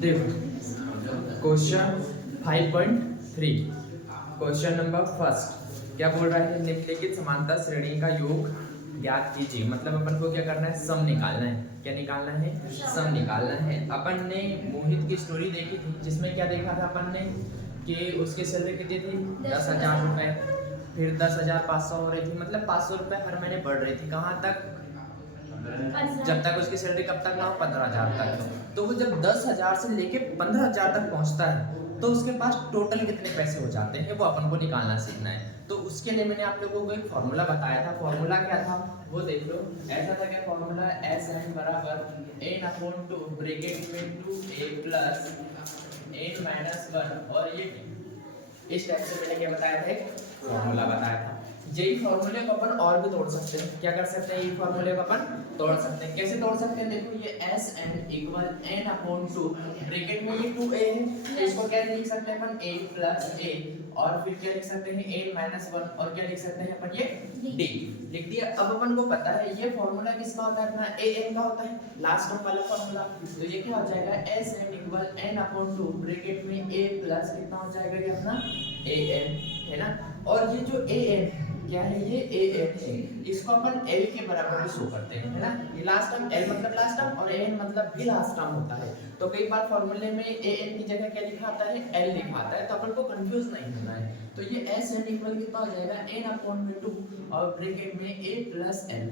देखो question 5.3 question number first क्या बोल रहा है, निम्नलिखित समांतर श्रेणी का योग ज्ञात कीजिए। मतलब अपन को क्या करना है, सम निकालना है। क्या निकालना है, सम निकालना है। अपन ने मोहित की स्टोरी देखी थी जिसमें क्या देखा था अपन ने कि उसकी सैलरी कितनी थी, 10,000 रुपये, फिर 10,500 हो रही थी, मतलब 500 रुपये हर महीने बढ़ रही थी। कहाँ तक, जब तक उसकी सैलरी कब तक ना हो, 15,000 तक। तो वो जब 10,000 से लेके 15,000 तक पहुंचता है तो उसके पास टोटल कितने पैसे हो जाते हैं वो अपन को निकालना सीखना है। तो उसके लिए मैंने आप लोगों को एक फॉर्मूला बताया था। फॉर्मूला क्या था वो देख लो। ऐसा था क्या फॉर्मूला, एस एन बराबर एन अपॉन टू ब्रैकेट में 2a प्लस एन माइनस 1 और ये इस टाइप से मैंने क्या बताया था, एक फॉर्मूला बताया था। यही फॉर्मूले को अपन और भी तोड़ सकते हैं। क्या कर सकते हैं, ये फॉर्मूले को अपन तोड़ सकते हैं। कैसे तोड़ सकते हैं, देखो ये s n equal N upon two bracket में ये 2a है तो इसको क्या लिख सकते हैं अपन, a प्लस a, और फिर क्या लिख सकते हैं n माइनस 1, और क्या लिख सकते हैं अपन, ये d लिख दिया। अब अपन को पता है ये फॉर्मूला किसका होता है, अपना an का होता है, लास्ट टर्म वाला फॉर्मूला। तो ये क्या हो जाएगा, s n equal N upon two bracket में a प्लस कितना हो जाएगा, ये अपना an है ना। और ये जो an क्या है, ये an है, इसको अपन l के बराबर भी शो करते हैं, है ना। ये लास्ट टर्म l मतलब लास्ट टर्म और an मतलब भी लास्ट टर्म होता है। तो कई बार फॉर्मूले में an की जगह क्या लिखा आता है, l लिखा आता है, तो अपन को कंफ्यूज नहीं होना है। तो ये s n इक्वल कितना हो जाएगा, n अपॉन में 2 और ब्रैकेट में a प्लस l।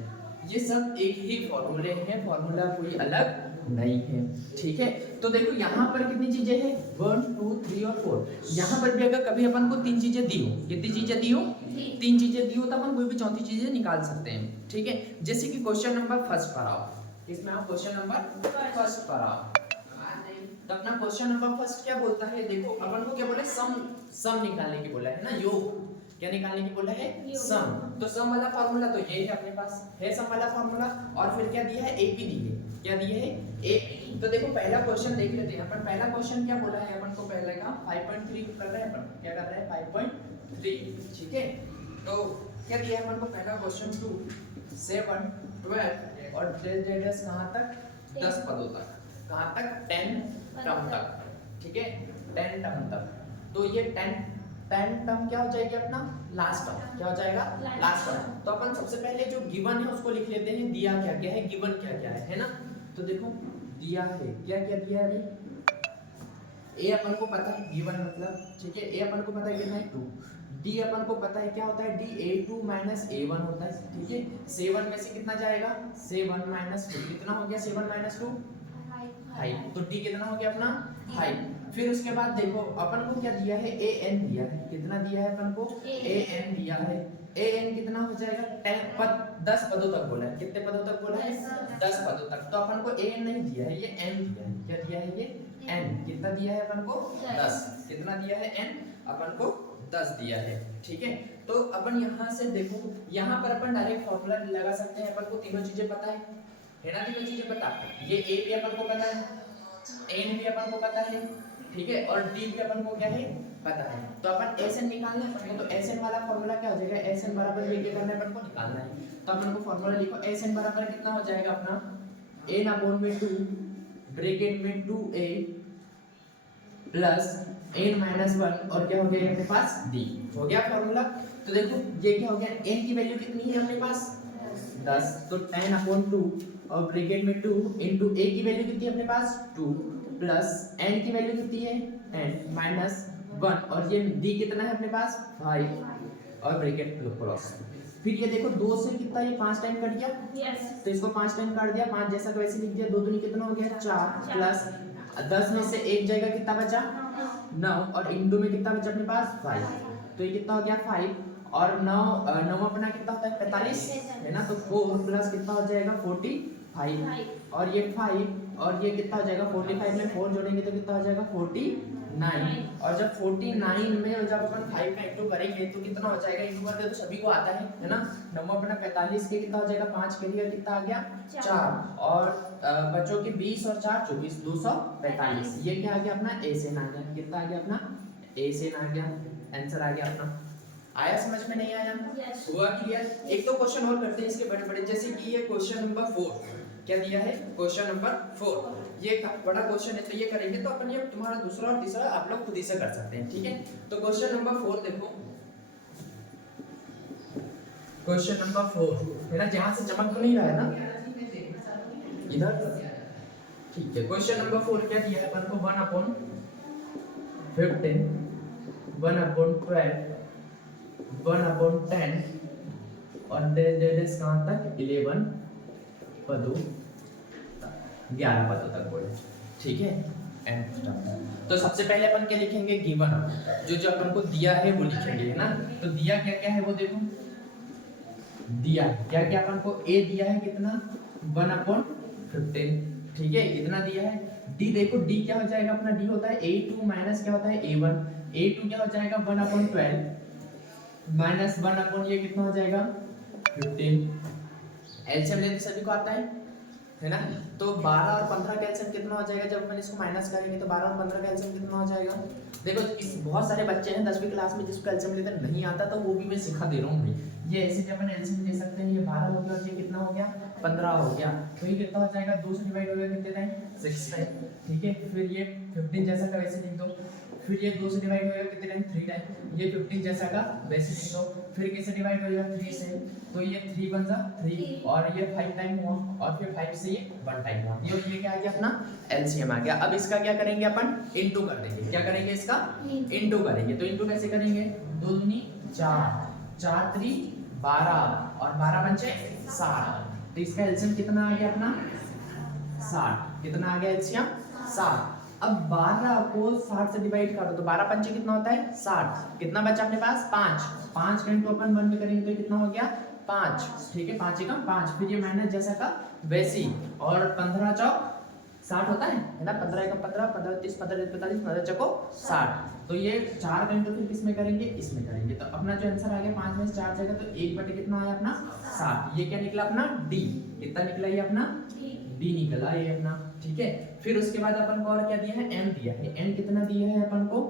ये सब एक ही फॉर्मूले हैं, फॉर्मूला कोई अलग नहीं है, ठीक है। तो देखो यहाँ पर कितनी चीजें हैं, 1 2 3 और 4। यहाँ पर भी अगर कभी अपन को तीन चीजें दी हो, कितनी चीजें दी हो, तीन चीजें दी हो, तो अपन कोई भी चौथी चीजें निकाल सकते हैं, ठीक है। जैसे कि क्वेश्चन नंबर फर्स्ट पर आओ, इसमें आप क्वेश्चन नंबर फर्स्ट पर आओ। तो अपना क्वेश्चन नंबर फर्स्ट क्या बोलता है, देखो अपन को क्या बोला है, सम निकालने की बोला है ना, योग क्या निकालने की बोला है, सम। तो सम वाला फार्मूला तो ये है अपने पास, है सम वाला फार्मूला। और फिर क्या दिया है, ए पी दी है, क्या दिए है, ए। तो देखो पहला क्वेश्चन देख लेते हैं अपन। पहला क्वेश्चन क्या बोला है अपन को, पहले का 5.3 कर रहे हैं अपन, क्या कर रहे हैं 5.3, ठीक है। तो क्या दिया है अपन को, पहला क्वेश्चन 2 7 12 और डेस कहाँ तक, 10 पदों तक, कहाँ तक, 10 टर्म तक, ठीक है, 10 टर्म तक। तो ये 10 टर्म क्या हो जाएगी अपना, लास्ट टर्म क्या हो जाएगा, लास्ट टर्म। तो अपन सबसे पहले जो गिवन है उसको लिख लेते हैं, दिया क्या क्या है, गिवन क्या क्या है ना। तो देखो दिया है, क्या क्या दिया है भाई, ए अपन को पता है गिवन मतलब, ठीक है, ए अपन को पता है कितना है 2, डी अपन को पता है क्या होता है, डी a2 माइनस a1 होता है, ठीक है। 7 में से कितना जाएगा, 7 माइनस 2, कितना हो गया 7 माइनस 2, 5। तो डी कितना हो गया अपना 5। फिर उसके बाद देखो अपन को क्या दिया है, ए एन दिया है, कितना दिया है अपन को, ए एन दिया है। ए एन कितना हो जाएगा, 10 पदों तक बोला है, कितने पदों तक बोला है, 10 पदों तक। तो अपन को ए एन नहीं दिया है, ये एन दिया है, क्या दिया है, ये एन। कितना दिया है अपन को, 10। कितना दिया है, एन अपन को 10 दिया है, ठीक है। तो अपन यहाँ से देखो, यहाँ पर अपन डायरेक्ट फॉर्मूला लगा सकते हैं। अपन को तीनों चीजें पता है ना, तीनों चीजें पता, ये ए भी अपन को पता है, एन भी अपन को पता है, ठीक है, और डी भी अपन को क्या है, पता है। तो अपन एस एन निकालना है अपन को, तो एस एन वाला फॉर्मूला क्या हो जाएगा, एस एन बराबर बी के करना है अपन को, निकालना है। तो अपन को फॉर्मूला लिखो, एस एन बराबर कितना हो जाएगा अपना, एन अपॉन में 2 ब्रैकेट में 2a प्लस एन माइनस 1 और क्या हो गया अपने पास, डी हो गया फॉर्मूला। तो देखो ये क्या हो गया, एन की वैल्यू कितनी है अपने पास 10, तो 10 अपॉन 2 और ब्रैकेट में 2 इनटू a की वैल्यू कितनी है अपने पास 2 प्लस n की वैल्यू कितनी है 10 माइनस 1 और ये d कितना है अपने पास 5 और ब्रैकेट क्लोज। फिर ये देखो 2 से कितना, ये 5 टाइम कट गया, तो इसको 5 टाइम काट दिया, 5 जैसा का वैसे लिख दिया, 2 दूनी कितना हो गया 4 प्लस 10 में से एक जाएगा कितना बचा 9 और इनटू में कितना बचा अपने पास 5। तो ये कितना हो गया 5 और 9 अपना कितना होता है 45 है ना। तो 4 प्लस कितना हो जाएगा 45 और ये 5 और ये कितना हो जाएगा 45 में 4 जोड़ेंगे तो कितना हो जाएगा 49 और जब 49 में जब अपन 5 का इंटू करेंगे तो कितना हो जाएगा, इंटू करते तो सभी को आता है ना। 9 अपना 45 के कितना हो जाएगा 5 के लिए कितना आ गया 4 और बच्चों के 20 और 4 24 245। ये क्या आ गया अपना एसएन आ गया, कितना आ गया अपना एसएन आ गया, आंसर आ गया अपना। आया समझ में नहीं आया, हुआ क्लियर। एक तो क्वेश्चन और करते हैं इसके बड़े बड़े, जैसे कि ये क्वेश्चन नंबर 4। क्या दिया है क्वेश्चन नंबर 4। ये बड़ा क्वेश्चन है तो ये करेंगे तो अपन ये तुम्हारा दूसरा और तीसरा आप लोग खुद ही से कर सकते हैं, ठीक है। तो क्वेश्चन नंबर 4 देखो, क्वेश्चन नंबर 4 है ना, जहां से चमक तो नहीं रहा है ना इधर, ठीक है। क्वेश्चन नंबर 4 क्या दिया है अपन को, 1/15, 1/12, 1/10 और डेडेस कहां तक 11 पदों 11 पदों तक बोले, ठीक है। तो सबसे पहले अपन क्या लिखेंगे, गिवन, जो अपन को दिया है वो लिखेंगे, है ना। तो दिया क्या क्या है वो देखो, दिया क्या क्या अपन को, ए दिया है कितना 1/15, ठीक है, इतना दिया है। डी देखो, डी क्या हो जाएगा अपना, डी होता है a2 माइनस क्या होता है a1, a2 क्या हो जाएगा 1/12 माइनस 1 ये कितना हो जाएगा 15। एलसीएम लेने सभी को आता है ना। तो 12 और 15 का एलसीएम कितना हो जाएगा, जब अपन इसको माइनस करेंगे तो 12 और 15 का एलसीएम कितना हो जाएगा। देखो इस बहुत सारे बच्चे हैं 10वीं क्लास में जिसको एलसीएम लेते नहीं आता, तो वो भी मैं सिखा दे रहा हूँ भाई। ये ऐसे भी अपन एलसीएम ले सकते हैं, ये 12 हो गया और ये कितना हो गया 15 हो गया, तो ये कितना हो जाएगा 2 से डिवाइड हो गया कितने टाइम 6 टाइम, ठीक है। फिर ये 15 जैसा का वैसे लिख दो, फिर ये 2 से डिवाइड हो गया कितने टाइम 3 टाइम, ये 15 जैसा का वैसे लिख दो, फिर किससे डिवाइड हो गया 3 से, तो ये 3 बन जा 3 और ये 5 टाइम हुआ और फिर 5 से ये 1 टाइम हुआ, ये क्या आ गया अपना एलसीएम आ गया। अब इसका क्या करेंगे अपन, इनटू कर देंगे। क्या करेंगे इसका इनटू करेंगे। तो इनटू कैसे करेंगे, 2 दूनी 4, 4 3 12 और 12 पंचे 60, तो इसका एलसीएम कितना आ गया अपना 60, कितना आ गया एलसीएम 60। अब 12 को 60 से डिवाइड करो तो 12 पंचे कितना होता है 60, कितना बचा अपने पास 5, 5 का इनटू अपन 1 में करेंगे तो कितना हो गया 5, ठीक है, 5 एकम 5, फिर ये माइनस जैसा का वैसी, और 15 चौक 60 होता है ना, 15 एकम 15, 15 30 15 45 15 चौको 60, तो ये 4 का इनटू फिर किसमें करेंगे इसमें करेंगे, तो अपना जो आंसर आ गया 5 में से 4 जाएगा तो 1 बटे कितना आया अपना 60, ये क्या निकला अपना डी, कितना निकला ये अपना डी निकला ये अपना, ठीक है। फिर उसके बाद अपन को और क्या दिया है, n दिया है, n कितना दिया है अपन को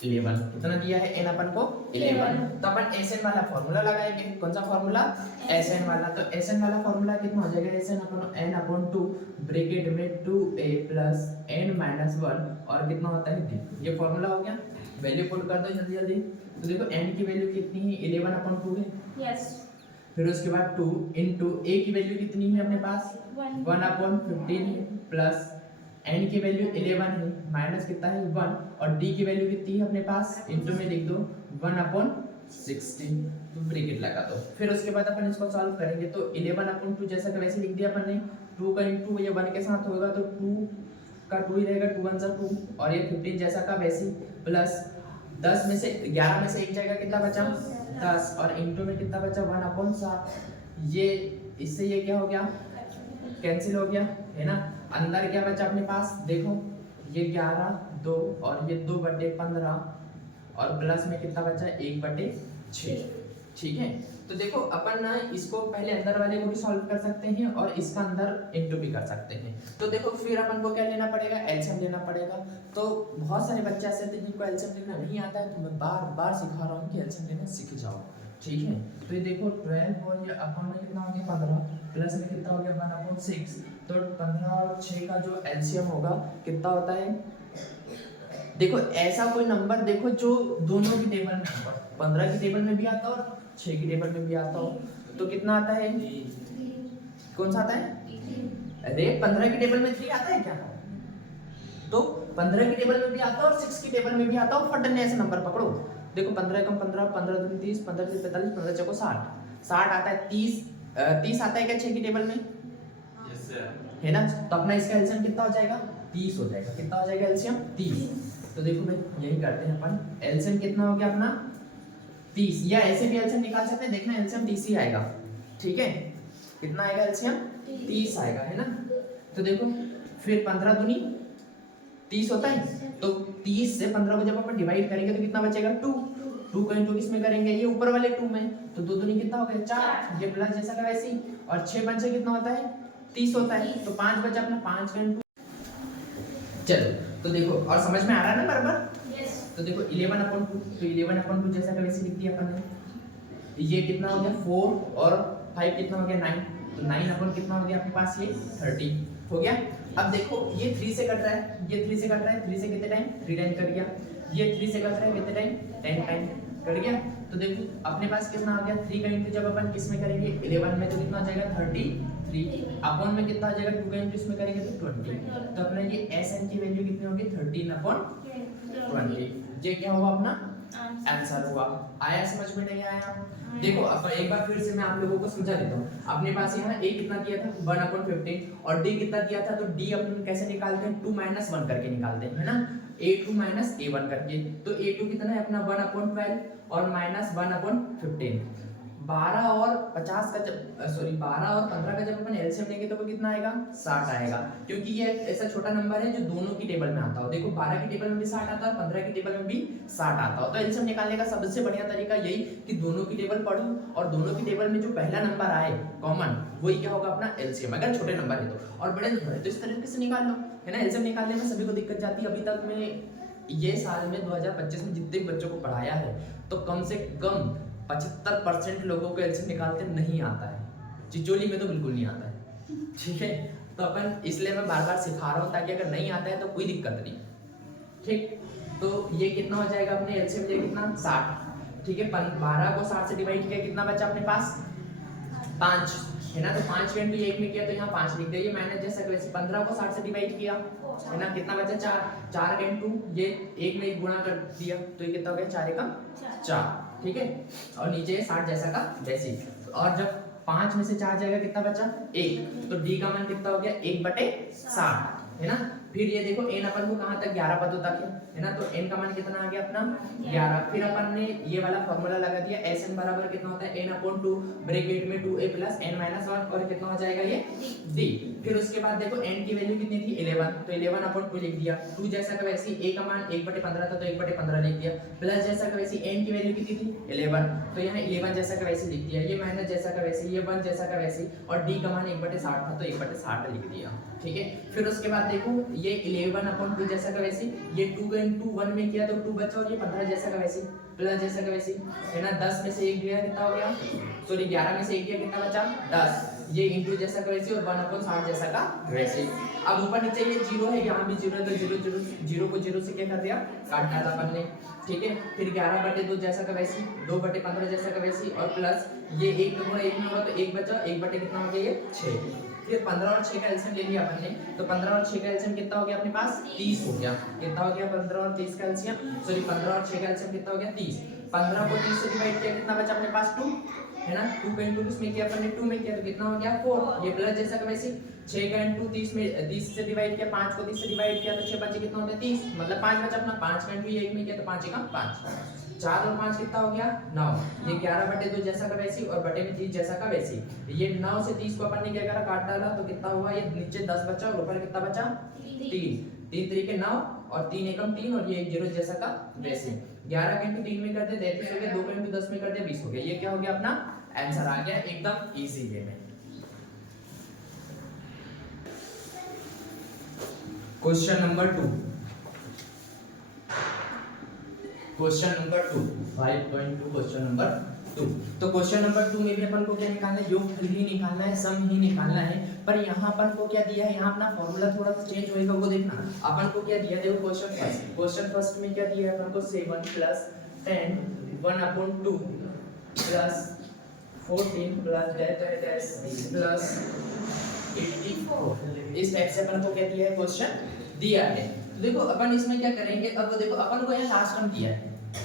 11, कितना दिया है n अपन को 11, तो अपन Sn वाला फार्मूला लगाएंगे। कौन सा फार्मूला, Sn वाला। तो Sn वाला फार्मूला कितना हो जाएगा, Sn अपन n/2 ब्रैकेट में 2a प्लस n माइनस 1 और कितना होता है d, ये फार्मूला हो गया। वैल्यू पुट कर दो जल्दी जल्दी। तो देखो n की वैल्यू कितनी है 11/2 है, यस। फिर उसके बाद 2 इनटू a की वैल्यू कितनी है अपने पास 1/15 प्लस n की वैल्यू 11 है माइनस कितना है 1 और d की वैल्यू कितनी है अपने पास इनटू में लिख दो 1/16, तो ब्रैकेट लगा दो। फिर उसके बाद अपन इसको सॉल्व करेंगे तो 11/2 जैसा कि वैसे लिख दिया अपन ने, 2 का इनटू ये 1 के साथ होगा तो 2 का 2 ही रहेगा, 2 1 2 और ये 15 जैसा का वैसे प्लस 10 में से 11 में से 1 जाएगा कितना बचा 10 और इनटू में कितना बचा 1/7, ये इससे ये क्या हो गया कैंसिल हो गया है ना। अंदर क्या बचा अपने पास देखो, ये 11 2 और ये 2/15 और प्लस में कितना बचा 1/6, ठीक है। तो देखो अपन ना इसको पहले अंदर वाले को भी सॉल्व कर सकते हैं और इसका अंदर इनटू भी कर सकते हैं। तो देखो फिर अपन को क्या लेना पड़ेगा, एलसीएम लेना पड़ेगा। तो बहुत सारे बच्चे ऐसे थे जिनको एलसीएम लेना नहीं आता है, तो मैं बार बार सिखा रहा हूँ कि एलसीएम लेना सीख जाओ, ठीक है। तो ये देखो 12 और ये अपन में कितना हो गया 15 प्लस में कितना हो गया 1/6, तो 15 और 6 का जो एलसीएम होगा कितना होता है। देखो ऐसा कोई नंबर देखो जो दोनों की टेबल में आता हो, 15 की टेबल में भी आता हो और 6 की टेबल में भी आता हो, तो कितना आता है कौन सा आता है, अरे 15 की टेबल में 3 आता है क्या, तो 15 की टेबल में भी आता हो और 6 की टेबल में भी आता हो, फटने ऐसे नंबर पकड़ो। देखो 15 कम 15, 15 दूनी 30, 15 से 45, 15 चौको 60, 60 आता है 30 आता है क्या 6 की टेबल में, यस सर, है ना। तो अपना इसका एलसीएम कितना हो जाएगा 30 हो जाएगा, कितना हो जाएगा एलसीएम 30। तो देखो भाई यही करते हैं अपन, एलसीएम कितना हो गया अपना 30, या ऐसे भी एलसीएम निकाल सकते हैं, देखना एलसीएम 30 ही आएगा, ठीक है। कितना आएगा एलसीएम 30 आएगा, है ना। तो देखो फिर 15 दूनी 30 होता है, तो 30 से 15 को जब अपन डिवाइड करेंगे तो कितना बचेगा 2 का इनटू किसमें करेंगे ये ऊपर वाले 2 में, तो 2 दूनी कितना हो गया 4, ये प्लस जैसा का वैसे ही, और 6 पंचे कितना होता है 30 होता है, तो 5 बचा अपना 5 का इनटू। चलो तो देखो और समझ में आ रहा है ना बराबर, yes. तो देखो 11/2, तो 11/2 जैसा का वैसे लिख दिया अपन ने, ये कितना हो गया 4 और 5 कितना हो गया 9, तो 9 अपन कितना हो गया अपने पास ये 30 हो गया। अब देखो ये 3 से कट रहा है, ये 3 से कट रहा है, 3 से कितने टाइम 3 टाइम कट गया, ये 3 से कट रहा है कितने टाइम 10 टाइम कट गया। तो देखो अपने पास कितना आ गया 3 का इंटू जब अपन किस में करेंगे 11 में तो कितना आ जाएगा 33 अपॉन में कितना आ जाएगा 2 का इंटू इसमें करेंगे तो 20। तो अपना ये एसएन की वैल्यू कितनी होगी 13/20। ये क्या हुआ अपना आंसर हुआ। आया समझ में नहीं आया? देखो अब एक बार फिर से मैं आप लोगों को समझा देता हूँ। अपने पास यहाँ a कितना दिया था 1/15 और d कितना दिया था, तो d अपन कैसे निकालते हैं 2 - 1 करके निकालते हैं, है ना, a2 - a1 करके। तो a2 कितना है अपना 1/12 और -1/15। 12 और 50 का जब 12 और 15 का जब अपन एलसीएम लेंगे तो वो कितना आएगा 60 आएगा, क्योंकि ये ऐसा छोटा नंबर है जो दोनों की टेबल में आता हो। देखो 12 की टेबल में भी 60 आता है, 15 की टेबल में भी 60 आता हो। तो एलसीएम निकालने का सबसे बढ़िया तरीका यही कि दोनों की टेबल पढ़ो और दोनों की टेबल में जो पहला नंबर आए कॉमन वही क्या होगा अपना एलसीएम, अगर छोटे नंबर है तो। और बड़े नंबर है तो इस तरीके से निकाल लो, है ना। एलसीएम निकालने में सभी को दिक्कत जाती है। अभी तक मैं ये साल में 2025 में जितने बच्चों को पढ़ाया है तो कम से कम 75% लोगों को एलसीएम निकालते नहीं आता है। चिचोली में तो बिल्कुल नहीं आता है, ठीक है। तो अपन इसलिए मैं बार बार सिखा रहा हूँ ताकि अगर नहीं आता है तो कोई दिक्कत नहीं, ठीक। तो ये कितना हो जाएगा अपने एलसीएम लिए कितना 60, ठीक है। 12 को 60 से डिवाइड किया कितना बचा अपने पास 5, है ना। तो 5 का इंटू 1 में किया तो यहाँ 5 लिख दिया, ये मैंने जैसा वैसे 15 को 60 से डिवाइड किया, है ना, कितना बचा 4, 4 का इंटू ये 1 में 1 गुणा कर दिया तो ये कितना हो गया 4 एकम 4, ठीक है। और नीचे 60 जैसा का वैसे ही। और जब 5 में से 4 जाएगा कितना बचा 1, तो d का मान कितना हो गया 1/60, है ना। फिर ये देखो n अपन को कहां तक 11 पदों तक है ना, तो n का मान कितना आ गया अपना 11। फिर अपन ने ये वाला फार्मूला लगा दिया Sn बराबर कितना होता है n/2 ब्रैकेट में 2a + n-1 और कितना हो जाएगा ये d। फिर उसके बाद देखो n की वैल्यू कितनी थी 11, तो 11/2 लिख दिया। 2 जैसा का वैसे a का मान 1/15 था तो 1/15 लिख दिया, प्लस जैसा का वैसे n की वैल्यू कितनी थी 11, तो यहाँ 11 जैसा का वैसे लिख दिया, ये माइनस जैसा का वैसे, ये 1 जैसा का वैसे, और d का मान 1/60 था तो 1/60 लिख दिया, ठीक है। फिर उसके बाद देखो ये 11/2 जैसा का वैसे, ये 2 का इंटू 1 में किया तो 2 बचा, और ये 15 जैसा का वैसे, प्लस जैसा का वैसे, है ना। 10 में से 1 गया कितना हो गया, सॉरी 11 में से 1 गया कितना बचा 10, ये इंटू जैसा का वैसे और 1/60 जैसा का वैसे। अब ऊपर नीचे ये 0 है, यहाँ भी 0 है तो 0 को 0 से क्या कर दिया काट डाला अपन ने, ठीक है। फिर 11/2 जैसा का वैसे, 2/15 जैसा का वैसे, और प्लस ये 1 में 1 में होगा तो 1 बचा, 1 बटे कितना हो गया ये 6। फिर 15 और 6 का एलसीएम ले लिया अपन ने, तो 15 और 6 का एलसीएम कितना हो गया अपने पास 30 हो गया। कितना हो गया 15 और 30 का एलसीएम, सॉरी 15 और 6 का एलसीएम कितना हो गया 30। 15 को 30 से डिवाइड किया कितना बचा अपने पास 2, है ना। 2 का इंटू किसमें किया अपन ने 2 में किया तो कितना हो गया 4, ये प्लस जैसा का वैसे। 6 का इंटू 30 में 30 से डिवाइड किया, 5 को 30 से डिवाइड किया तो 6 बचे कितना होता है 30, मतलब 5 बचा अपना। 5 का इंटू ये 1 में किया तो 5 का 5, 4 और 5 कितना हो गया 9, ये 11/2 जैसा का वैसी और बटे में 30 जैसा का वैसी। ये 9 से 30 को अपन ने क्या करा काट डाला तो कितना हुआ, ये नीचे 10 बचा और ऊपर कितना बचा 3, 3 तरीके 9 और 3 एकम 3 और ये 1 0 जैसा का वैसे। 11 का इंटू 3 में कर दे 33 हो गया, 2 का इंटू 10 में कर दे 20 हो गया। ये क्या हो गया अपना आंसर आ गया एकदम इजी वे में। Question number 2, question number 2 5.2 question number 2। तो क्वेश्चन नंबर 2 में भी अपन को क्या निकालना है, योग ही निकालना है, सम ही निकालना है। पर यहाँ अपन को क्या दिया है, यहाँ अपना फॉर्मूला थोड़ा सा चेंज होएगा वो देखना। अपन को क्या दिया, देखो क्वेश्चन फर्स्ट में क्या दिया है अपन को 7 + 10 1/2 प्लस 14 प्लस प्लस 84, इस टाइप से अपन को क्या दिया है क्वेश्चन दिया है। तो देखो अपन इसमें क्या करेंगे, अब देखो अपन को यहाँ लास्ट टर्म दिया है,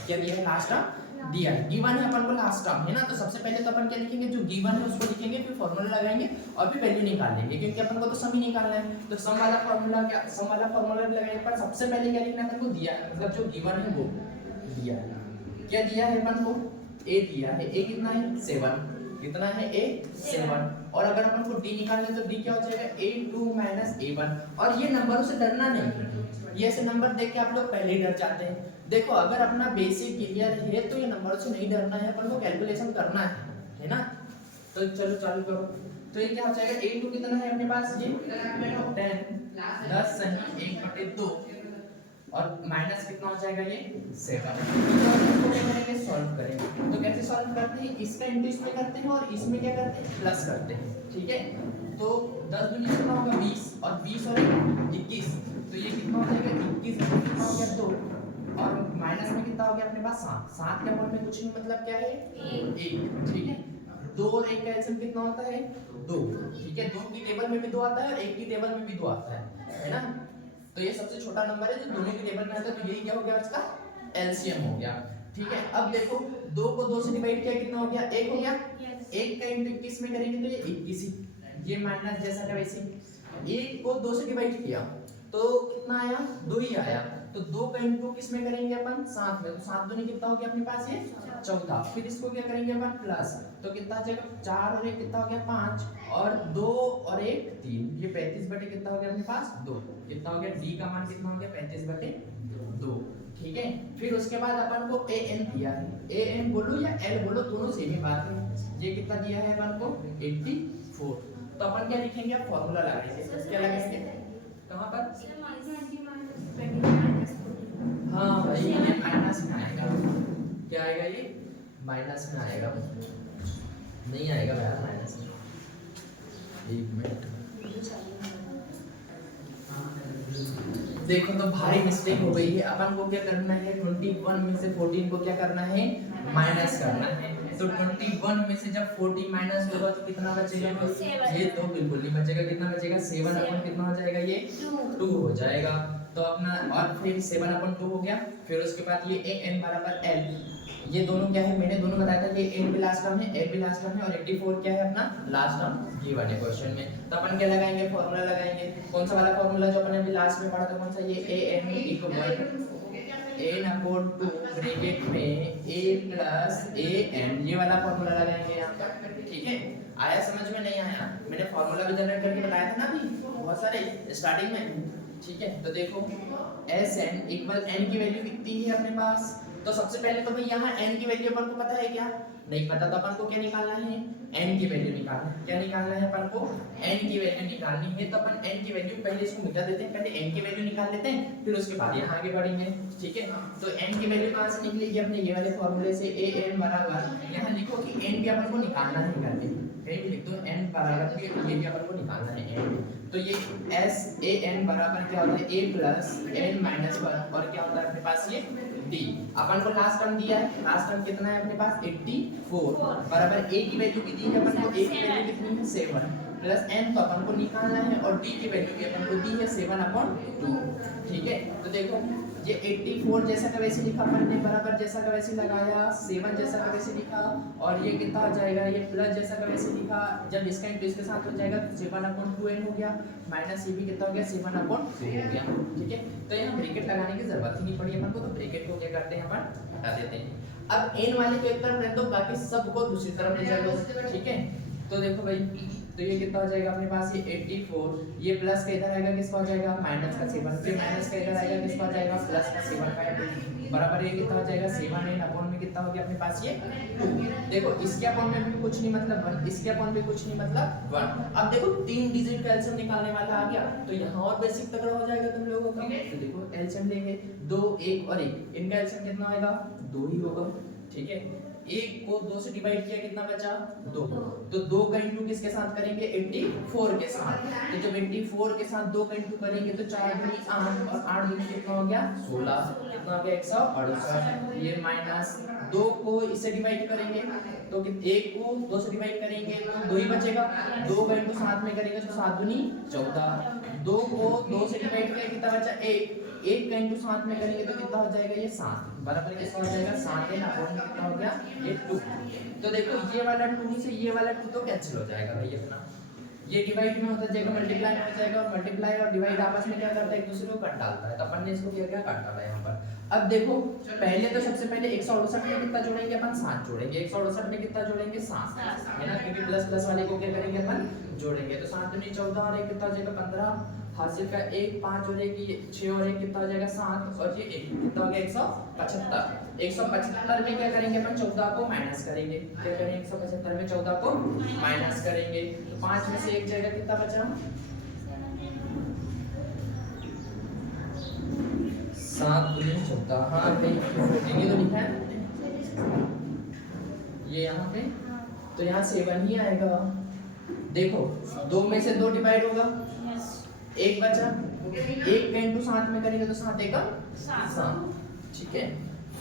क्या दिया है लास्ट टर्म दिया है, गिवन है अपन को लास्ट टर्म, है ना। तो सबसे पहले तो अपन क्या लिखेंगे, जो गिवन है उसको लिखेंगे, फिर फॉर्मूला लगाएंगे और फिर वैल्यू निकाल लेंगे, क्योंकि अपन को तो सम ही निकालना है। तो सम वाला फॉर्मूला लगाने पर सबसे पहले क्या लिखना है अपन को दिया है, मतलब जो गिवन है वो दिया है। क्या दिया है अपन को, a दिया है, a कितना है 7, कितना है a 7, और अगर अपन को d निकालना है तो d क्या हो जाएगा a2 - a1। और ये नंबरों से डरना नहीं, ये ऐसे नंबर देख के आप लोग पहले ही डर जाते हैं। देखो अगर अपना बेसिक क्लियर है तो ये नंबरों से नहीं डरना है, अपन को कैलकुलेशन करना है ना। तो चलो चालू करो। तो ये क्या हो जाएगा a2 कितना है अपने पास ये 10 10 सही 1/2 और माइनस कितना हो जाएगा ये 7। तो क्या करेंगे सॉल्व करेंगे। तो कैसे सॉल्व करते हैं, इसका इंटू इसमें करते हैं और इसमें क्या करते हैं प्लस करते हैं, ठीक है। तो 10 दूनी कितना होगा 20 और 20 और 21, तो ये कितना हो जाएगा 21 और कितना हो गया 2 और माइनस में कितना हो गया अपने पास 7। 7 के अपॉन में कुछ नहीं मतलब क्या है 1, ठीक है। 2 और 1 का एलसीएम कितना होता है 2, ठीक है। 2 की टेबल में भी 2 आता है और 1 की टेबल में भी 2 आता है ना। तो ये सबसे छोटा नंबर है जो दोनों की टेबल में आता है, तो यही क्या हो गया इसका एलसीएम हो गया, ठीक है। अब देखो 2 को 2 से डिवाइड किया कितना हो गया 1 हो गया। 1 का इंटू 21 में करेंगे तो ये 21 ही, ये माइनस जैसा का वैसे। 1 को 2 से डिवाइड किया तो कितना आया 2 ही आया। तो 2 का इंटू किस में करेंगे अपन 7 में, तो 7 दूनी कितना हो गया अपने पास ये 14। फिर इसको क्या करेंगे अपन प्लस, तो कितना आ जाएगा 4 और 1 कितना हो गया 5 और 2 और 1 3, ये 35 बटे कितना हो गया अपने पास 2, कितना हो गया डी का मान कितना हो गया 35 बटे 2, ठीक है। फिर उसके बाद अपन को ए एन दिया है, ए एन बोलो या एल बोलो दोनों सेम ही बात है। ये कितना दिया है अपन को 84। तो अपन क्या लिखेंगे अब फॉर्मूला लगाएंगे, क्या लगाएंगे कहां पर हाँ भाई ये माइनस में आएगा, क्या आएगा ये माइनस में आएगा, नहीं आएगा भैया माइनस में। एक मिनट देखो तो भारी मिस्टेक हो गई है। अपन को क्या करना है 21 में से 14 को क्या करना है माइनस करना है। तो 21 में से जब 14 माइनस होगा तो कितना बचेगा ये तो बिल्कुल नहीं बचेगा, कितना बचेगा 7 अपन कितना हो जाएगा ये 2 हो जाएगा। तो अपना और फिर 7 अपन 2 हो गया। फिर उसके बाद ये ए एन बराबर एल, ये दोनों क्या है मैंने दोनों बताया था कि एन भी लास्ट टर्म है एल भी लास्ट टर्म है और 84 क्या है अपना लास्ट टर्म ये वाले क्वेश्चन में। तो अपन क्या लगाएंगे फॉर्मूला लगाएंगे, कौन सा वाला फॉर्मूला जो अपन अभी लास्ट में पढ़ा था कौन सा ये A N equal N upon 2 bracket में ए प्लस ए एन, ये वाला फॉर्मूला लगाएंगे यहाँ पर, ठीक है। आया समझ में नहीं आया, मैंने फॉर्मूला भी जनरेट करके बताया था ना अभी बहुत सारे स्टार्टिंग में, ठीक है। तो देखो एस एन इक्वल एन की वैल्यू कितनी है अपने पास, तो सबसे पहले तो भाई यहाँ n की वैल्यू अपन को पता है क्या नहीं पता, तो अपन को क्या निकालना है n की वैल्यू निकालना है। क्या निकालना है अपन को n की वैल्यू निकालनी है। तो अपन n की वैल्यू पहले इसको मिटा देते हैं, पहले n की वैल्यू निकाल लेते हैं फिर उसके बाद यहाँ आगे बढ़ेंगे, ठीक है। तो n की वैल्यू कहाँ से निकलेगी अपने ये वाले फॉर्मूले से a n बराबर यहाँ लिखो कि n भी अपन को निकालना है करके कहीं भी लिख दो n बराबर ये भी अपन को निकालना है n। तो ये s a n बराबर क्या होता है a प्लस n माइनस 1 और क्या होता है अपने पास ये d। अपन को लास्ट टर्म दिया है, लास्ट टर्म कितना है अपने पास 84 बराबर a की वैल्यू भी दी है अपन को, a की वैल्यू कितनी है 7 प्लस n तो अपन को निकालना है और d की वैल्यू भी अपन को दी है 7/2, ठीक है। तो देखो ये 84 जैसा का वैसे लिखा अपन ने बराबर जैसा का वैसे लगाया, 7 जैसा का वैसे लिखा और ये कितना आ जाएगा ये प्लस जैसा का वैसे लिखा। जब इसका इंटू इसके साथ हो जाएगा तो 7/2n हो गया माइनस ये भी कितना हो गया 7/2 हो गया, ठीक है। तो यहाँ ब्रैकेट लगाने की जरूरत ही नहीं पड़ी अपन को, तो ब्रैकेट को क्या करते हैं अपन हटा देते हैं। अब n वाले को एक तरफ रख दो बाकी सबको दूसरी तरफ ले जाओ, ठीक है। तो देखो भाई तो ये कितना हो जाएगा अपने पास ये 84, ये प्लस का इधर आएगा किसका हो जाएगा माइनस का 7, फिर माइनस का इधर आएगा किसका हो जाएगा प्लस का 7 का बराबर ये कितना हो जाएगा 7 n अपॉन में कितना हो गया अपने पास ये 2। देखो इसके अपॉन में भी कुछ नहीं मतलब 1, इसके अपॉन भी कुछ नहीं मतलब 1। अब देखो 3 डिजिट का एलसीएम निकालने वाला आ गया तो यहाँ और बेसिक तगड़ा हो जाएगा तुम लोगों का। तो देखो एलसीएम लेंगे 2 1 और 1, इनका एलसीएम कितना आएगा 2 ही होगा, ठीक है। 1 को 2 से डिवाइड किया कितना बचा 2, तो 2 का इंटू किसके साथ करेंगे 84 के साथ। तो जब 84 के साथ 2 का इंटू करेंगे तो 4 दूनी 8 और 8 दूनी कितना हो गया 16, कितना हो गया 168। ये माइनस 2 को इससे डिवाइड करेंगे तो 1 को 2 से डिवाइड करेंगे तो 2 ही बचेगा, 2 का इंटू 7 में करेंगे तो 7 दूनी 14। 2 को 2 से डिवाइड करेंगे कितना बचा 1, 1 का इंटू 7 में करेंगे तो कितना हो जाएगा ये 7 बराबर कितना हो जाएगा 7 n अपॉन में कितना हो गया ये 2। तो देखो ये वाला 2 से ये वाला 2 तो कैंसिल हो जाएगा भाई अपना, ये डिवाइड में होता जाएगा मल्टीप्लाई में हो जाएगा और मल्टीप्लाई और डिवाइड आपस में क्या करता है एक दूसरे को काट डालता है। तो अपन ने इसको क्या काट डाला है यहाँ पर। अब देखो पहले तो सबसे पहले 168 में कितना जोड़ेंगे अपन 7 जोड़ेंगे, 168 में कितना जोड़ेंगे 7 है ना, क्योंकि प्लस प्लस वाले को क्या करेंगे अपन जोड़ेंगे। तो 7 दूनी 14 और 1 कितना हो जाएगा 15, हासिल का 1 5 और 1 6 और 1 कितना हो जाएगा 7 और ये 1 कितना हो गया 175। 175 में क्या करेंगे अपन 14 को माइनस करेंगे, क्या करेंगे 175 में 14 को माइनस करेंगे तो 5 में से 1 जाएगा कितना बचा 7 2 14, हाँ भाई 14 तो लिखा है ये यहाँ पे, तो यहाँ 7 ही आएगा। देखो 2 में से 2 डिवाइड होगा, एक बचा, एक का इंटू 7 में करेंगे तो 7 एकम 7, ठीक है।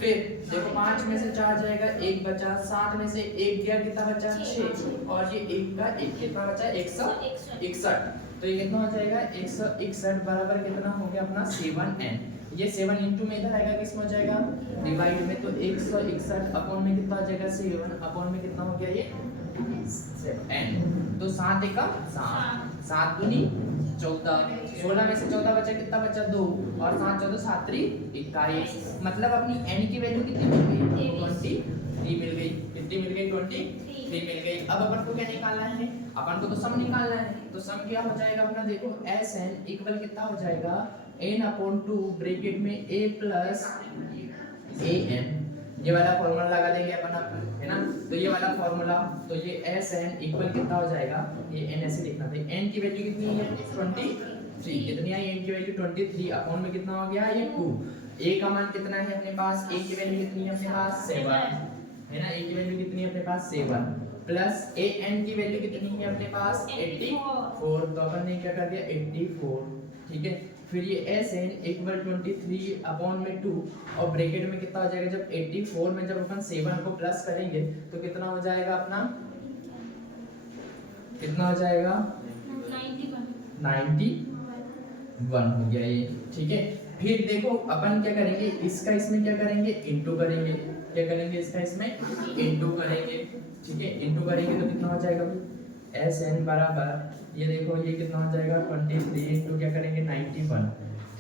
फिर देखो 5 में से 4 जाएगा, एक बचा, 7 में से 1 गया, कितना बचा 6, और ये 1 का 1 कितना बचा 161, तो ये कितना हो जाएगा 161 बराबर कितना हो गया अपना 7n। ये 7 इंटू में इधर आएगा, किस में हो जाएगा डिवाइड में, तो 161 अपॉन में कितना हो जाएगा 7 अपॉन में कितना हो गया ये 7n, तो 7 एकम 7, 7 दूनी 14, 16 में से 14 बचा, कितना बचा 2, और 7 14 7 3 21, मतलब अपनी n की वैल्यू कितनी मिल गई 23 मिल गई, कितनी मिल गई 23 मिल गई। अब अपन को क्या निकालना है, अपन को तो सम निकालना है, तो सम क्या हो जाएगा अपना, देखो Sn इक्वल कितना हो जाएगा n/2 ब्रैकेट में a प्लस an, ये वाला फॉर्मूला लगा देंगे अपन, है ना, तो ये वाला फॉर्मूला, तो ये Sn इक्वल कितना हो जाएगा, ये n ऐसे लिखना था, n की वैल्यू कितनी है 23, कितनी आई n की वैल्यू 23 अपॉन में कितना हो गया ये 2, a का मान कितना है अपने पास, a की वैल्यू कितनी है अपने पास 7, है ना, a की वैल्यू कितनी है अपने पास 7, प्लस an की वैल्यू कितनी है अपने पास 84, तो अपन ने क्या कर दिया 84, ठीक है। फिर ये Sn इक्वल 23 अपॉन में 2, और ब्रैकेट में कितना हो जाएगा, जब 84 में जब अपन 7 को प्लस करेंगे तो कितना हो जाएगा अपना, कितना हो जाएगा 91 हो गया ये, ठीक है। फिर देखो अपन क्या करेंगे, इसका इसमें क्या करेंगे इंटू करेंगे, क्या करेंगे इसका इसमें इंटू करेंगे, ठीक है। इंटू करेंगे तो कितना हो जाएगा Sn बराबर, ये देखो ये कितना हो जाएगा 23 इंटू क्या करेंगे 91,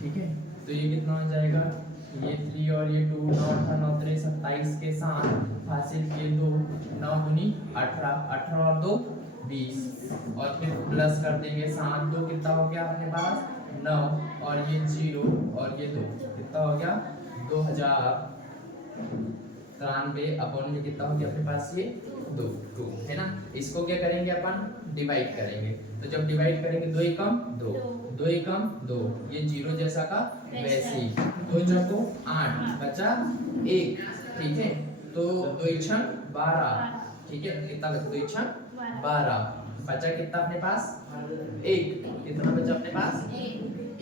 ठीक है। तो ये कितना हो जाएगा, ये 3 और ये 2, 9 8 9 3 27 के साथ हासिल के 2, 9 दूनी 18, 18 और 2 20, और फिर प्लस कर देंगे 7 2 कितना हो गया अपने पास 9, और ये 0 और ये 2 कितना हो गया 2093 अपॉन में कितना हो गया अपने पास ये 2 है ना। इसको क्या करेंगे अपन डिवाइड करेंगे, तो जब डिवाइड करेंगे 2 एकम 2, 2 एकम 2, ये 0 जैसा का वैसे ही, 2 चौको 8 बचा 1, ठीक है। तो 2 छन 12, ठीक है, कितना बचा 2 छन 12, बचा कितना अपने पास 1, कितना बचा अपने पास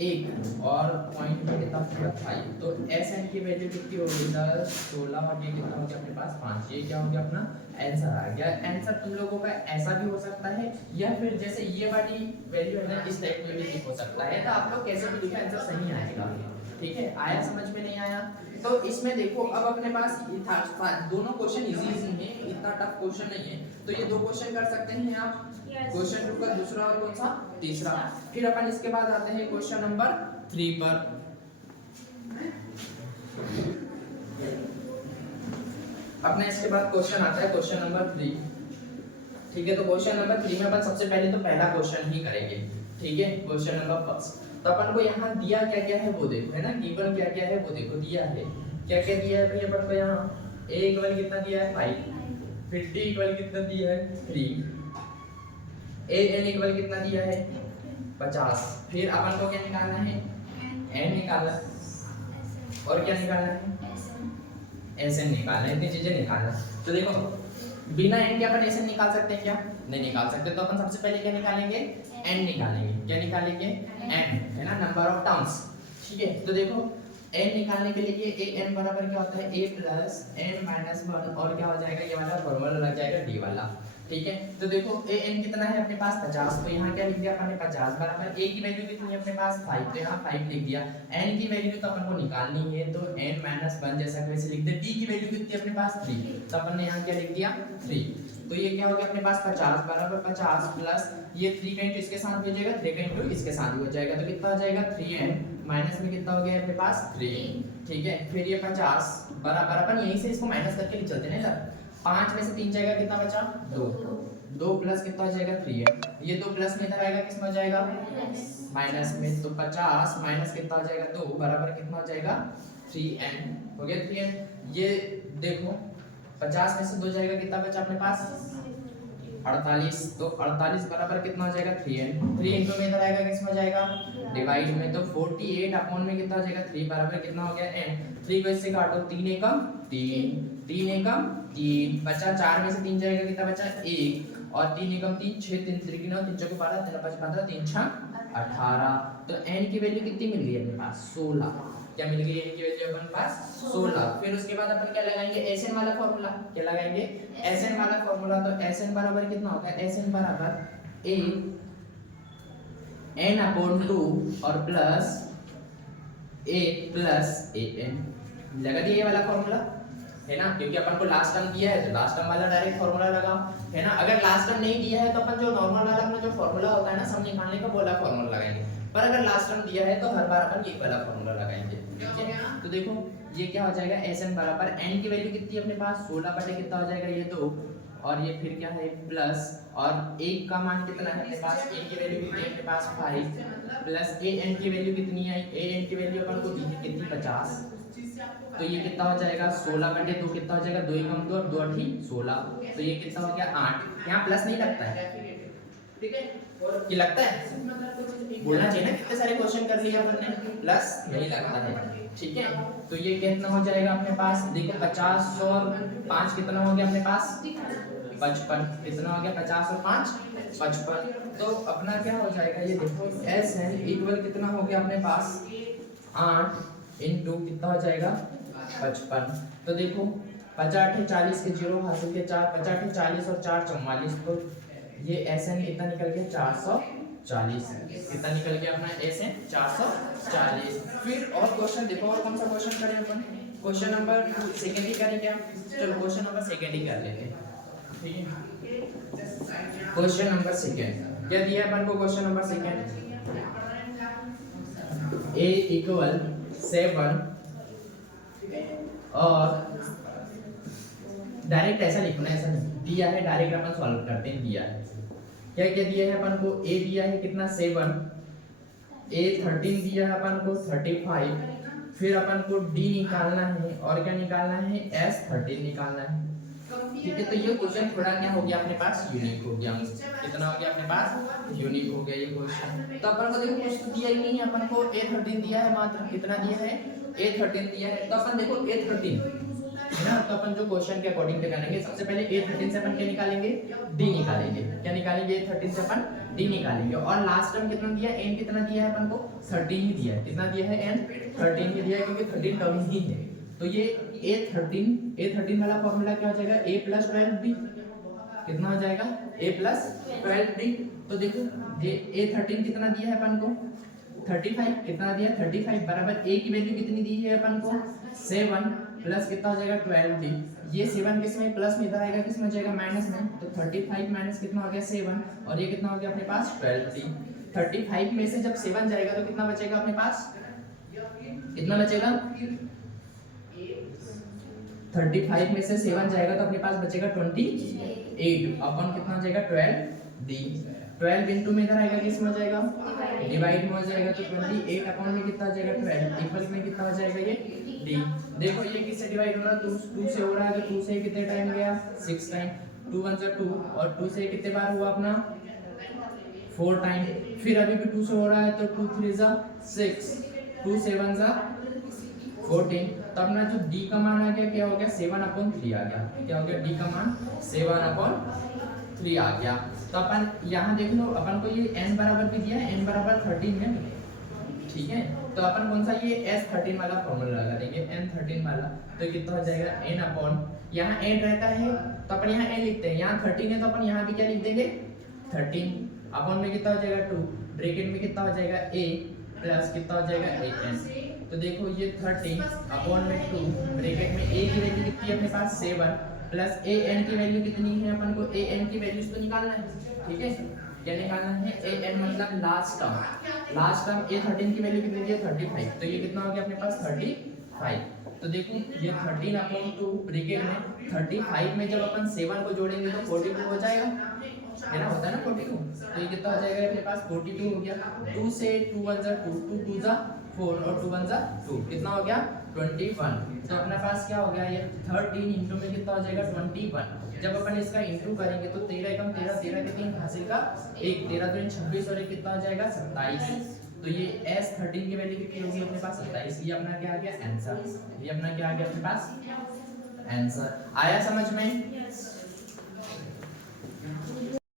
1, और पॉइंट में कितना बचा 5, तो Sn की वैल्यू कितनी हो गई 10 16, और ये कितना हो गया अपने पास 5, ये क्या हो गया अपना आंसर आ गया। आंसर तुम लोगों का ऐसा भी हो सकता है, या फिर जैसे ये वाली वैल्यू है ना इस टाइप में भी हो सकता है, तो आप लोग कैसे भी लिखा आंसर सही आएगा, ठीक है। आया समझ में नहीं आया, तो इसमें देखो अब अपने पास दोनों क्वेश्चन इजी है, इतना टफ क्वेश्चन नहीं है, तो ये 2 क्वेश्चन कर सकते हैं आप, क्वेश्चन 2 का दूसरा और कौन सा तीसरा। फिर अपन इसके बाद आते हैं क्वेश्चन नंबर 3 पर। अपने इसके बाद क्वेश्चन आता है क्वेश्चन नंबर 3, ठीक है। तो क्वेश्चन नंबर 3 में अपन सबसे पहले तो पहला क्वेश्चन ही करेंगे, ठीक है। क्वेश्चन नंबर फर्स्ट, तो अपन को यहाँ दिया क्या क्या है वो देखो, है ना, गिवन क्या क्या है वो देखो, दिया है क्या क्या दिया है भाई अपन को, यहाँ a इक्वल कितना दिया है 5, फिर t इक्वल कितना दिया है 3, an इक्वल कितना दिया है 50, फिर अपन को क्या निकालना है n निकालना, और क्या निकालना है Sn निकालना, इतनी चीजें निकालना। तो देखो बिना n के अपन Sn निकाल सकते हैं क्या, नहीं निकाल सकते, तो अपन सबसे पहले क्या निकालेंगे n निकालेंगे, क्या निकालेंगे n, है ना, नंबर ऑफ टर्म्स, ठीक है। तो देखो n निकालने के लिए an बराबर क्या होता है a प्लस n माइनस 1, और क्या हो जाएगा ये वाला फॉर्मूला लग जाएगा d वाला, ठीक है। तो देखो an कितना है अपने पास 50, तो यहाँ क्या लिख दिया अपन ने 50 बराबर a की वैल्यू कितनी है अपने पास 5, तो यहाँ 5 लिख दिया। n की वैल्यू तो अपन को निकालनी है, तो n माइनस 1 जैसा वैसे लिख दे। t की वैल्यू कितनी है अपने पास 3, तो अपन ने यहाँ क्या लिख दिया 3, तो ये क्या हो गया अपने पास 50 बराबर 50 प्लस ये 3 का इंटू इसके साथ हो जाएगा, 3 का इंटू इसके साथ हो जाएगा, तो कितना हो जाएगा 3n माइनस में कितना हो गया अपने पास 3, ठीक है। फिर ये 50 बराबर अपन यहीं से इसको माइनस करके चलते हैं सर, 5 में से 3 जाएगा, कितना बचा 2 प्लस कितना हो जाएगा 3n, ये 2 प्लस में इधर आएगा, किस में हो जाएगा माइनस में, तो 50 माइनस कितना हो जाएगा 2 बराबर कितना हो जाएगा 3n, हो गया 3n। ये देखो 50 में से 2 जाएगा, कितना बचा अपने पास 48, तो 48 बराबर कितना हो जाएगा 3n, 3 इंटू में इधर आएगा किस में जाएगा डिवाइड में, तो 48 अपॉन में कितना हो जाएगा 3 बराबर कितना हो गया n, 3 को इससे काटो 3 एकम 3, 3 एकम 3 बचा, 4 में से 3 जाएगा कितना बचा 1 और 3 एकम 3 6 3 3 9 3 चौके 12 3 5 15 3 6 18, तो n की वैल्यू कितनी मिल गई अपने पास 16, क्या मिल गई n की वैल्यू अपन पास 16। फिर उसके बाद अपन क्या लगाएंगे Sn वाला फार्मूला, क्या लगाएंगे Sn वाला फार्मूला, तो Sn बराबर कितना होगा Sn बराबर a n अपॉन 2 और प्लस a प्लस an, लगा दिया ये वाला फार्मूला है ना, क्योंकि अपन को लास्ट टर्म दिया है तो लास्ट टर्म वाला डायरेक्ट फार्मूला लगाओ है ना। अगर लास्ट टर्म नहीं दिया है तो अपन जो नॉर्मल वाला अपना जो फार्मूला होता है ना सम निकालने का बोला फार्मूला लगाएंगे, पर अगर लास्ट टर्म दिया है तो हर बार अपन ये वाला फार्मूला लगाएंगे, ठीक है। तो देखो ये क्या हो जाएगा Sn बराबर n की वैल्यू कितनी है अपने पास 16 बटे कितना हो जाएगा ये 2 और ये फिर क्या है प्लस और 1 का मान कितना है अपने पास, n की वैल्यू कितनी है अपने पास 5 प्लस an की वैल्यू कितनी है, an की वैल्यू अपन को दी है कितनी 50, तो ये कितना हो जाएगा 16 बटे 2 कितना हो जाएगा 2 एकम 2 और 2 8 16, तो ये कितना हो गया 8, यहाँ प्लस नहीं लगता है ठीक है, ये लगता है बोलना चाहिए ना, कितने सारे क्वेश्चन कर लिए अपन ने, प्लस नहीं लगता है ठीक है। तो ये कितना हो जाएगा अपने पास देखो 50 और 5 कितना हो गया अपने पास 55, कितना हो गया 50 और 5 55, तो अपना क्या हो जाएगा ये देखो Sn इक्वल कितना हो गया अपने पास 8 इंटू कितना हो जाएगा 55, तो देखो 50 40 के 0 हासिल के 4 50 40 और 4 44, तो ये Sn कितना निकल गया 440, कितना निकल गया अपना Sn 440। फिर और क्वेश्चन देखो और कौन सा क्वेश्चन करें अपन, क्वेश्चन नंबर 2 सेकंड ही करें क्या, चलो क्वेश्चन नंबर सेकंड ही कर लेते हैं ठीक है। क्वेश्चन नंबर सेकंड क्या दिया है अपन को, question number second a equal 7 और डायरेक्ट ऐसा लिखना है, ऐसा नहीं दिया है डायरेक्ट अपन सॉल्व करते हैं, दिया है क्या क्या दिया है अपन को, a दिया है कितना 7, a 13 दिया है अपन को 35, फिर अपन को d निकालना है और क्या निकालना है s 13 निकालना है ठीक है। तो ये क्वेश्चन थोड़ा क्या हो गया अपने पास यूनिक हो गया, कितना हो गया अपने पास यूनिक हो गया ये क्वेश्चन। तो अपन को देखो कुछ तो दिया ही नहीं है, अपन को a13 दिया है मात्र, कितना दिया है a13 दिया है, तो अपन देखो a13 है ना, तो अपन जो क्वेश्चन के अकॉर्डिंग पे करेंगे सबसे पहले a13 से अपन क्या निकालेंगे d निकालेंगे, क्या निकालेंगे a13 से अपन d निकालेंगे, और लास्ट टर्म कितना दिया n कितना दिया है अपन को 13 ही दिया है, कितना दिया है n 13 ही दिया है क्योंकि 13 टर्म ही है, तो ये a13 वाला फॉर्मूला क्या हो जाएगा a प्लस 12b, कितना हो जाएगा a प्लस 12b, तो देखो ये a13 कितना दिया है अपन को 35, कितना दिया 35 बराबर a की वैल्यू कितनी दी है अपन को 7 प्लस कितना हो जाएगा 12d, ये 7 किस में प्लस में इधर आएगा किस में जाएगा माइनस में, तो 35 माइनस कितना हो गया 7 और ये कितना हो गया अपने पास 12d, 35 में से जब 7 जाएगा तो कितना बचेगा अपने पास, कितना बचेगा 35 में से 7 जाएगा तो अपने पास बचेगा 28 अपन कितना हो जाएगा 12d, 12 इंटू में इधर आएगा किस में हो जाएगा डिवाइड में हो जाएगा, तो 28 अपॉन में कितना हो जाएगा 12 इक्वल में कितना हो जाएगा ये d, देखो ये किससे डिवाइड हो रहा है 2 से हो रहा है, तो 2 से कितने टाइम गया 6 टाइम, 2 1 जा 2 और 2 से कितने बार हुआ अपना 4 टाइम, फिर अभी भी 2 से हो रहा है तो 2 3 जा 6 2 7 जा 14, तो अपना जो d का मान आ गया क्या हो गया 7/3 आ गया, क्या हो गया d का मान 7/3 आ गया। तो अपन यहाँ देख लो अपन को ये n बराबर भी दिया है, n बराबर 13 है ठीक है, तो अपन कौन सा ये s13 वाला फॉर्मूला लगा देंगे n13 वाला, तो कितना हो जाएगा n अपॉन यहाँ n रहता है तो अपन यहाँ n लिखते हैं, यहाँ 13 है तो अपन यहाँ भी क्या लिख देंगे 13 अपॉन में कितना हो जाएगा 2 ब्रैकेट में कितना हो जाएगा a प्लस कितना हो जाएगा an, तो देखो ये 13 अपॉन में 2 ब्रैकेट में a की वैल्यू कितनी है अपने पास 7 प्लस an की वैल्यू कितनी है अपन को an की वैल्यूज तो निकालना है ठीक है, क्या निकालना है an मतलब लास्ट टर्म a13 की वैल्यू कितनी है 35, तो ये कितना हो गया अपने पास 35, तो देखो ये 13/2 ब्रैकेट में 35 में जब अपन 7 को जोड़ेंगे तो 42 हो जाएगा है ना, होता है ना 42, तो ये कितना हो जाएगा अपने पास 42 हो गया, 2 से 2 1 जा 2 2 2 जा 4 और 2 1 जा 2 कितना हो गया 21। तो अपने पास क्या हो गया, ये 13 इंटू में कितना हो जाएगा 21। जब अपन इसका इंटू करेंगे तो 13 एकम 13, 13 के 3 हासिल का 1, 13 दूनी 26 और 1 कितना हो जाएगा 27। तो ये S13 की वैल्यू कितनी होगी अपने पास 27। ये अपना क्या आ गया आंसर, ये अपना क्या आ गया अपने पास आंसर। आया समझ में?